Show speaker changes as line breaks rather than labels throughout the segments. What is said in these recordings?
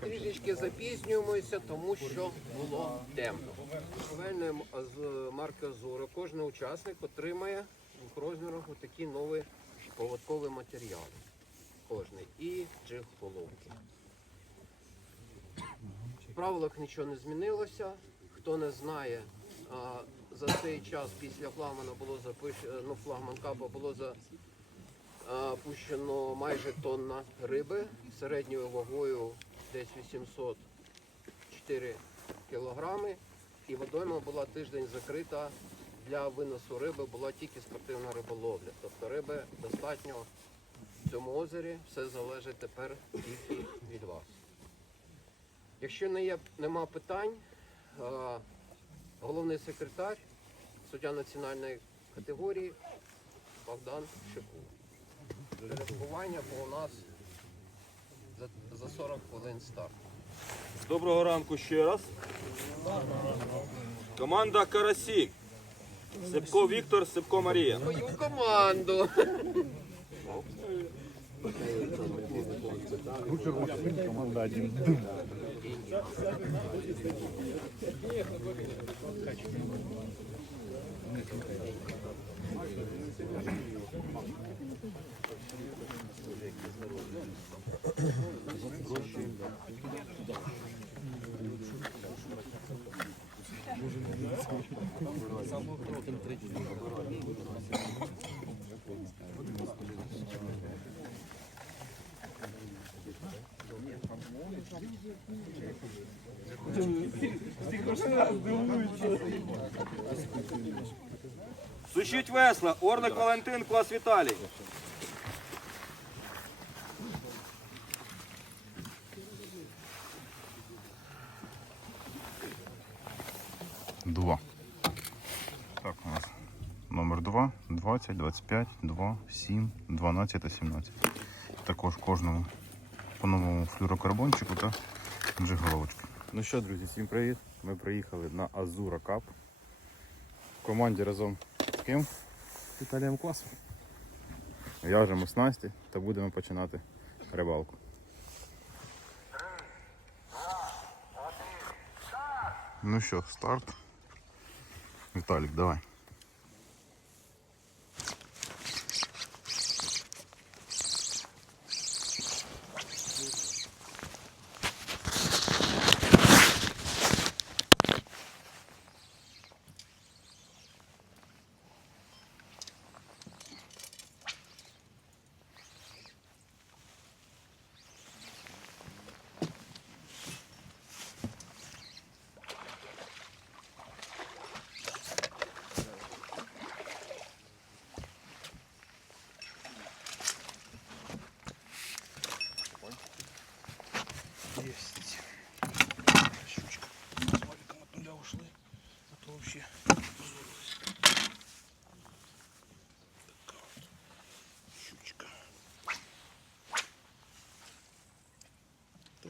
Трішечки запізнюємося, тому що було темно. Торговельної з марки Азура кожен учасник отримає в розмірах такі нові поводкові матеріали. Кожний. І джиг головки. В правилах нічого не змінилося. Хто не знає, а, за цей час після флагмана було запущено, ну, флагман капа було за а, пущено майже тонна риби середньою вагою десь 804 кілограми. І водойма була тиждень закрита для виносу риби, була тільки спортивна риболовля. Тобто риби достатньо в цьому озері, все залежить тепер тільки від вас. Якщо не є, нема питань, головний секретар, суддя національної категорії Богдан Шикул. Жеребкування, бо у нас за, за 40 хвилин старт.
Доброго ранку ще раз. Команда Карасік. Сипко Віктор, Сипко Марія.
Мою команду. Самопротим тричі.
Сушіть весла. Орлик Валентин, клас Віталій.
Два. Так, у нас номер 2, 20, 25, 2, 7, 12 та 17. Також кожному по новому флюрокарбончику та джиголовочки. Ну що, друзі, всім привіт. Ми приїхали на Азура Кап. В команді разом з ким?
Віталієм класом.
В'яжемо снасті та будемо починати рибалку. Ну що, старт. Віталік, давай.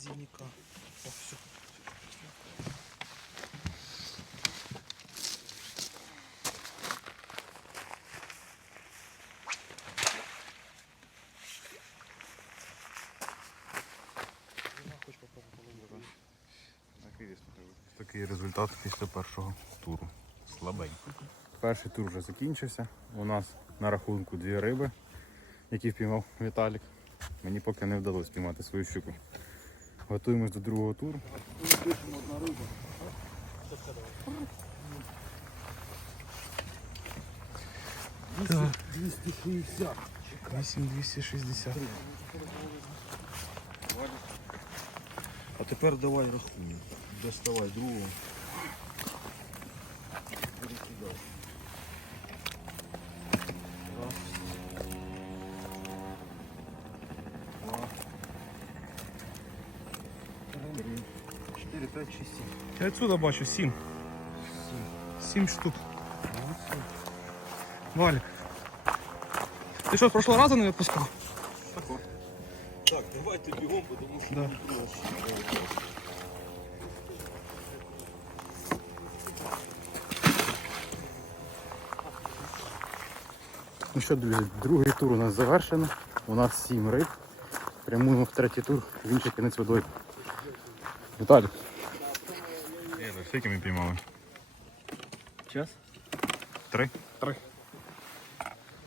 Зимника. О, все.
Такий результат після першого туру. Слабенько. Перший тур вже закінчився. У нас на рахунку дві риби, які впіймав Віталік. Мені поки не вдалося спіймати свою щуку. Готуємось до другого туру.
Так. 260. 8260.
А тепер давай рахуй. Доставай другого. 5 чи 7.
Я відсюди бачу 7. 7 штук. Валік. Ти що, прошлого разу не відпускав?
Так, давайте бігом, тому що
Да.
Ну що, друзі, другий тур у нас завершено. У нас сім риб. Прямуємо в третій тур в інший кінець водою. Віталій. Скільки ми піймали?
Час.
Три.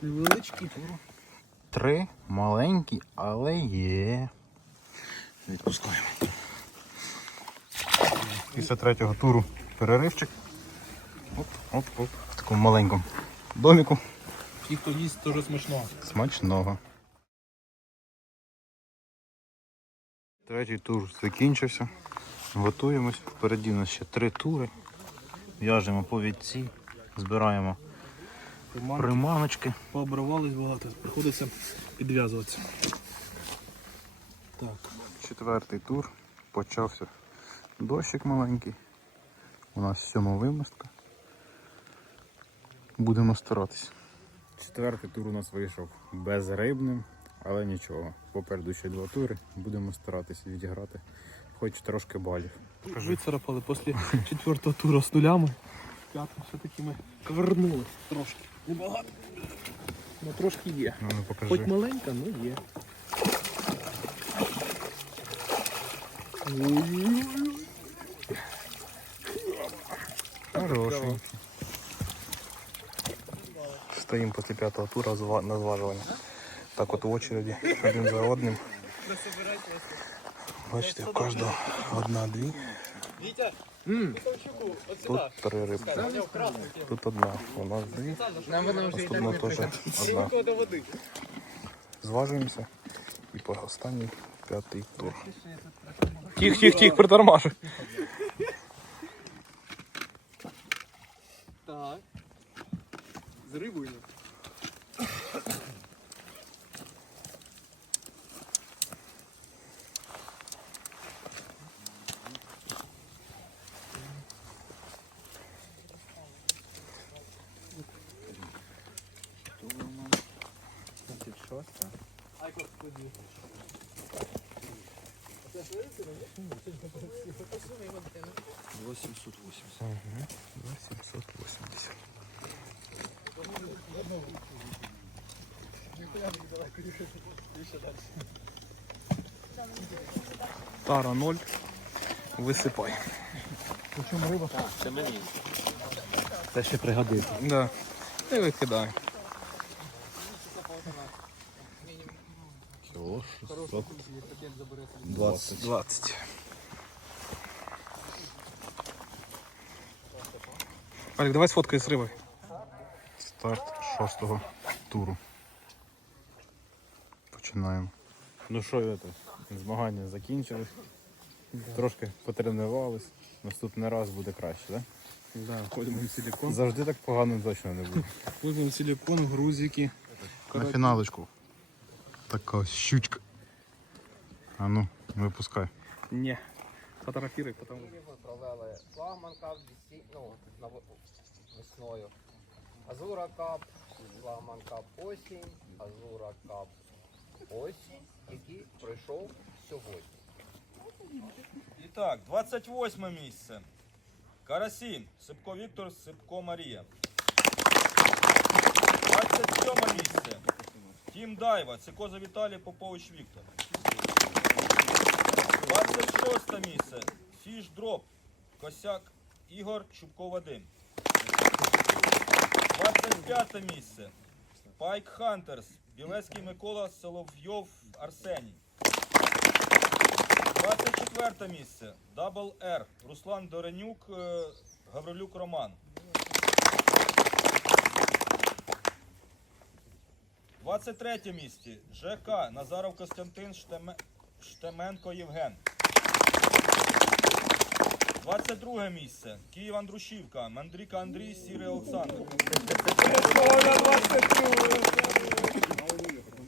Невеличкий.
Три маленькі, але є. Відпускаємо. Після третього туру переривчик. Оп, оп, оп. В такому маленькому доміку.
Ті, хто їсть, теж смачно.
Смачного. Третій тур закінчився. Готуємось. Впереді у нас ще три тури. В'яжемо повідці, збираємо приманочки.
Пообривались багато, приходиться підв'язуватися. Так.
Четвертий тур. Почався дощик маленький. У нас сьома вимостка. Будемо старатися. Четвертий тур у нас вийшов безрибним, але нічого. Попереду ще два тури. Будемо старатися відіграти хоч трошки балів.
Вицарапали після четвертого туру з нулями. П'ятим все-таки ми повернулись трошки. Небагато. Ну трошки є.
Ну, ну покажи.
Хоч маленька, ну є.
Хороший. Стоїмо після п'ятого тура на зважування. Так от в очереді один за одним. Бачите, у кожного одна-дві. Тут три рибки. Тут одна. У нас дві. Наступна теж одна. Зважуємося. І по останній п'ятий тур.
Тих, тих, тих, притормажу.
Так. З рибою.
Восемьсот восемьдесят.
780.
Тара 0. Висипай.
Це ще пригодиться.
Да. І викидай.
Кіло 600. 20.
20. Алік, давай сфоткай з риби.
Старт шостого туру. Починаємо. Ну що, це? Змагання закінчились. Трошки потренувались. Наступний раз буде краще, так?
Да, ходимо в силикон.
Завжди так погано точно не буде.
Ходимо в силикон, грузики.
На фіналочку. Така щучка. А ну, випускай.
Не. Фотографируй, потому
Ми провели флагман кап вісі- ну, на в- весною. Азура кап, флагман кап осінь, Азура кап осінь, який пройшов сьогодні.
І так, 28 місце. Карасін, Сипко Віктор, Сипко Марія. 27 місце. Тім Дайва, Цикоза Віталій, Попович Віктор. 26 місце. Фіш Дроп, Косяк Ігор, Чубко Вадим. 25 місце. Пайк Хантерс, Білецький Микола, Соловйов Арсеній. 24 місце. Дабл Р. Руслан Доренюк, е, Гаврилюк Роман. 23 місце. ЖК. Назаров Костянтин Штеме... Штеменко Євген. 22 місце. Київ Андрушівка. Мандріка Андрій, Сірий Олександр.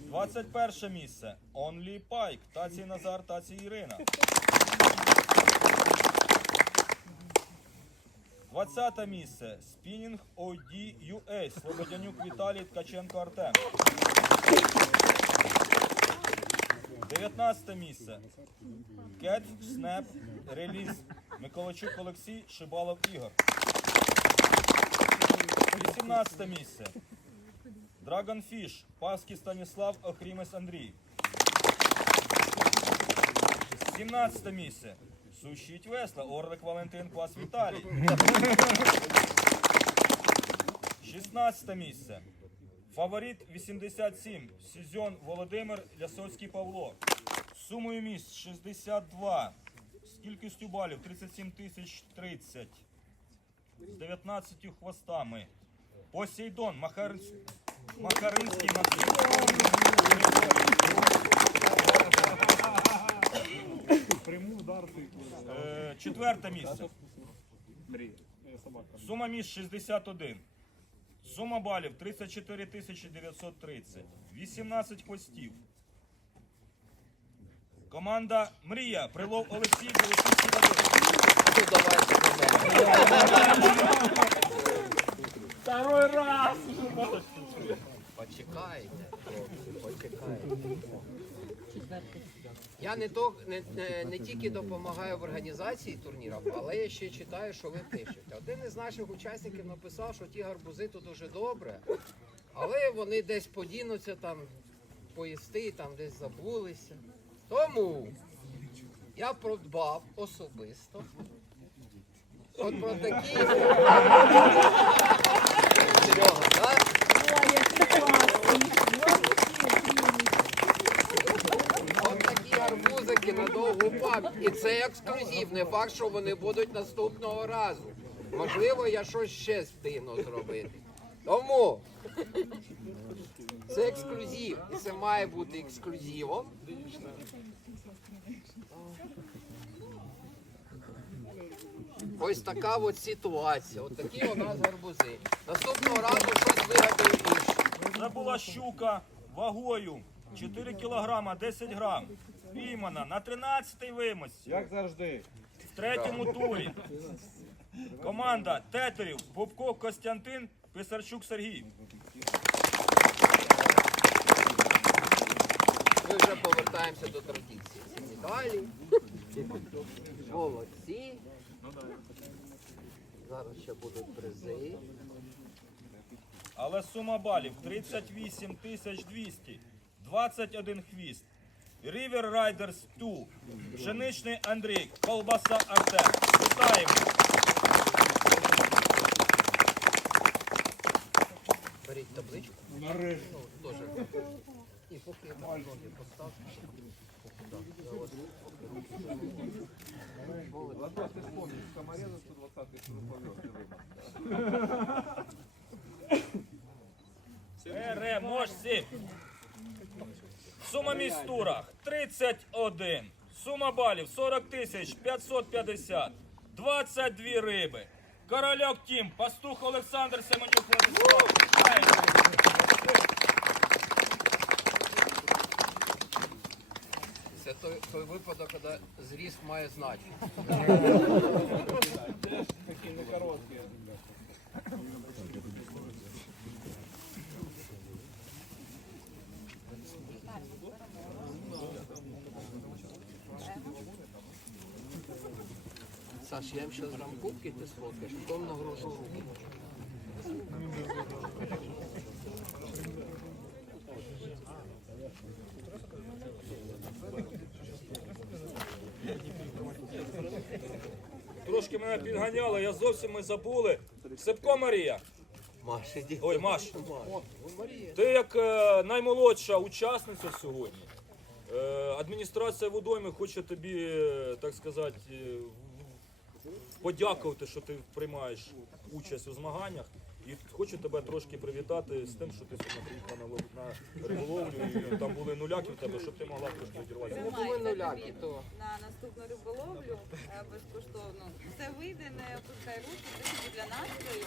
21 місце. Онлі Пайк. Таці Назар, Таці Ірина. 20 місце. Спінінг OD UA. Слободянюк Віталій Ткаченко Артем. 19 місце. Кетч Снеп Реліз. Миколайчук Олексій, Шибалов Ігор. 18 місце. Dragonfish, Паски Станіслав, Охрімес Андрій. 17 місце. Сущить весла, Орлик Валентин, Клас Віталій. 16 місце. Фаворит 87. Сізьон Володимир Лясоцький Павло. Сумою місць 62. З кількістю балів 37 тисяч 30. З 19 хвостами. Посейдон Махар... Махаринський Максим. Е, Четверте місце. Сума місць 61. Сума балів 34 930. 18 хвостів. Команда Мрія. Прилов Олексій Білосівський.
Второй раз!
Почекайте, почекайте. Я не, то, не, не, не тільки допомагаю в організації турнірів, але я ще читаю, що ви пишете. Один із наших учасників написав, що ті гарбузи то дуже добре, але вони десь подінуться там поїсти, там десь забулися. Тому я продбав особисто. От про такі. Серега, так? От такі гарбузики на довгу пам'ять. І це ексклюзив. Не факт, що вони будуть наступного разу. Можливо, я щось ще встигну зробити. Тому це ексклюзив. І це має бути ексклюзивом. Ось така от ситуація. От такі у нас гарбузи. Наступного разу щось вигадаю.
Це була щука вагою 4 кілограма 10 грам. Піймана на 13-й вимості.
Як завжди.
В третьому турі. Команда Тетерів, Бубко Костянтин, Писарчук Сергій.
Ми вже повертаємося до традиції. Ці медалі. Молодці. Зараз ще будуть призи.
Але сума балів 38 тисяч 200, 21 хвіст. River Riders 2, Пшеничний Андрій, Колбаса Артем. Вітаємо!
Беріть табличку. Нарешті. І поки я ноги поставлю. Так, я ось
Переможці! Сума турах 31. Сума балів 40 тисяч 550. 22 риби. Корольок Тім, пастух Олександр Семенюк Владислав.
Це той, той випадок, коли зріст має значення.
Такі не короткі.
Саш, я їм зараз дам кубки, ти сфоткаєш, потім нагружу руки.
Трошки мене підганяли, я зовсім ми забули. Сипко Марія.
Маша, іди.
Ой, Маш. Ти як е, наймолодша учасниця сьогодні. Е, адміністрація водойми хоче тобі, е, так сказати, е, подякувати, що ти приймаєш участь у змаганнях. І хочу тебе трошки привітати з тим, що ти сьогодні приїхала на, на риболовлю, і там були нуляки в тебе, щоб ти могла трошки відірватися.
Не були нуляки, то.
на наступну риболовлю е, безкоштовно. Все вийде, не опускай руки, це для настрою.